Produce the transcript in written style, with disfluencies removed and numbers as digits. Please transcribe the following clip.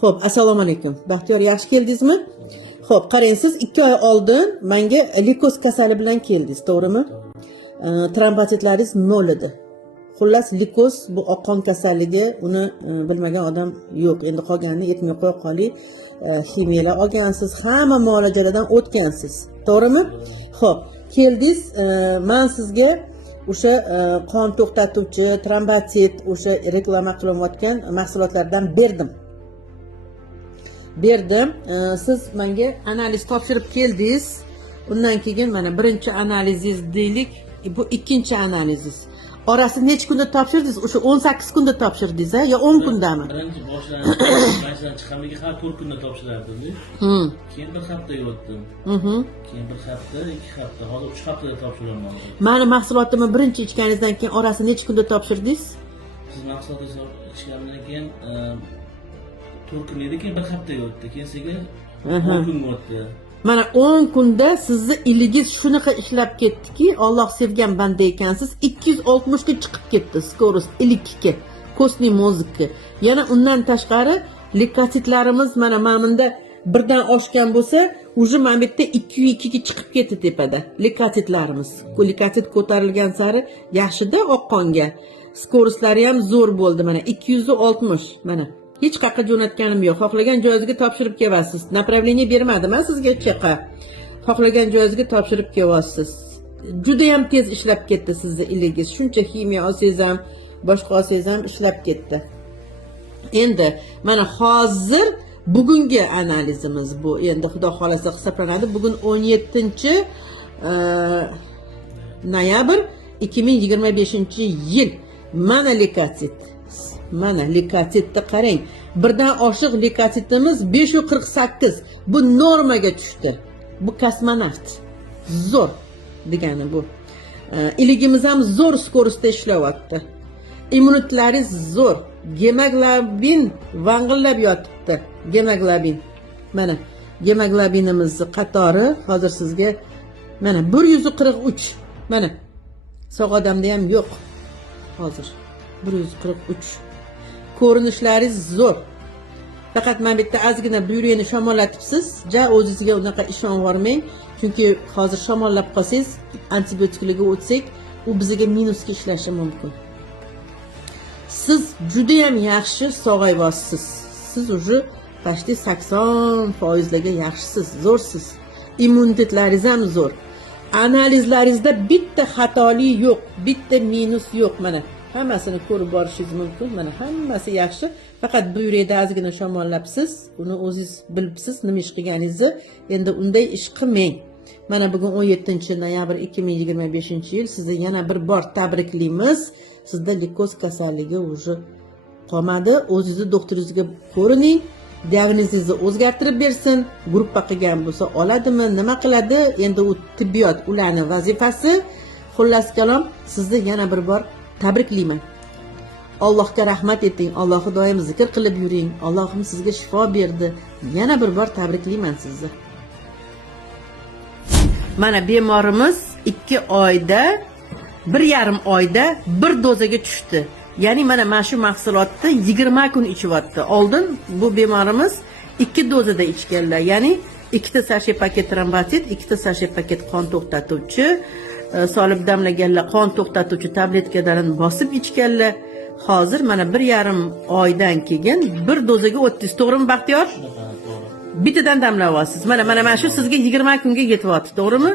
Xo'p, assalomu alaykum. Baxtiyor, yaxshi keldingizmi? Xo'p, qarang, siz 2 oy oldin menga likoz kasali bilan keldingiz, to'g'rimi? Trombotitlaringiz 0 edi. Xullas, likoz bu oq qon kasalligi, uni bilmagan odam yo'q. Endi qolganini aytmay qo'ya qoling. Ximiyalar olgansiz, hamma muolajalardan o'tgansiz, to'g'rimi? Xo'p, keldingiz, men sizga o'sha qon to'xtatuvchi, trombotit, o'sha reklama qilinayotgan mahsulotlardan berdim. Siz menga analiz topshirib keldingiz. Undan keyin mana birinchi analizingiz deylik, bu ikkinchi analizingiz. Orasi necha kunda topshirdingiz? O'sha 18 kunda topshirdingiz, yo 10 kundami? Birinchi boshdan chiqamiga har 4 kunda topshirardim. Keyin bir hafta yotdim. Keyin bir hafta, 2 hafta, hozir 3 haftada topshiraman. Mani mahsulotimni birinchi ichganingizdan keyin orasi necha kunda topshirdingiz? Siz mahsulotni ichgandan keyin 4 kun edi, keyin bir hafta yotdi. Keyin sekin 10 kun o'tdi. Mana 10 kunda sizni iligiz shunaqa ishlab ketdiki, Alloh sevgan banda ekansiz, 260 ga chiqib ketdi skorost ilikka, kostniy mozgga. Yana undan tashqari lekotitlarimiz mana bunda birdan oshgan bo'lsa, uje mana bu yerda 202 ga chiqib ketdi tepada lekotitlarimiz. Lekotit ko'tarilgan sari yaxshida oq qonga. Skorostlari ham zo'r bo'ldi mana 260 mana. Hech qayerga jo'natganim yo'q. Xohlagan joyingizga topshirib kelasiz. Направление bermadim sizga hech qayerga. Xohlagan joyingizga topshirib kelasiz. Juda ham tez ishlab ketdi sizni iligiz. Shuncha ximiya olsangiz ham, boshqa olsangiz ham ishlab ketdi. Endi mana hozir bugungi analizimiz bu. Endi Xudo xolasa hisoblanadi. Bugun 17 noyabr 2025-yil. Mana lekotit. Mana lekotitni qarang. Birdan oshiq lekotitimiz 548. Bu normaga tushdi. Bu kosmonavt. Zo'r degani bu. Iligimiz ham zo'r skorostda ishlayapti. Immunitlaringiz zo'r. Gemoglobin vang'illab yotibdi. Gemoglobin. Mana gemoglobinimizni qatori hozir sizga mana 143. Mana sog' odamda ham yo'q. Hozir 143. Ko'rinishlaringiz zo'r. Faqat men bitta ozgina buyrakni shamollatibsiz. Ja o'zingizga unaqa ishonvormang. Chunki hozir shamollab qolsangiz, antibiotiklarga o'tsak, u bizga minusga ishlashi mumkin. Siz juda ham yaxshi sog'ayapsiz. Siz uje почти 80% yaxshisiz, zo'rsiz. Immunitetlaringiz ham zo'r. Analizlaringizda bitta xatolik yo'q, bitta minus yo'q mana. Hammasini ko'rib borishingiz mumkin. Mana hammasi yaxshi. Faqat buyrakda ozgina shamollabsiz. Uni o'zingiz bilibsiz nima ish qilganingizni. Endi unday ish qilmang. Mana bugun 17 noyabr 2025-yil. Sizni yana bir bor tabriklaymiz. Sizda likoz kasalligi uje qolmadi. O'zingizni doktoringizga ko'rining. Diagnozingizni o'zgartirib bersin. Gruppa qilgan bo'lsa oladimi, nima qiladi? Endi u tibbiyot ularning vazifasi. Xullas kalom, sizni yana bir bor tabriklayman. Allohga rahmat eting. Allohni doim zikr qilib yuring. Allohim sizga shifo berdi. Yana bir bor tabriklayman sizni. Mana bemorimiz 2 oyda, 1,5 oyda 1 dozaga tushdi. Ya'ni mana shu mahsulotni 20 kun ichyapti. Oldin bu bemorimiz 2 dozada ichganlar. Ya'ni 2 ta sachet paket trombotit, 2 ta sachet paket qon to'xtatuvchi, solib damlaganlar qon to'xtatuvchi tabletkalarni bosib ichganlar. Hozir mana 1,5 oydan keyin 1 dozaga o'tdingiz, to'g'rimi Baxtiyor? Bittadan damlayapsiz. Mana shu sizga 20 kunga yetyapti, to'g'rimi?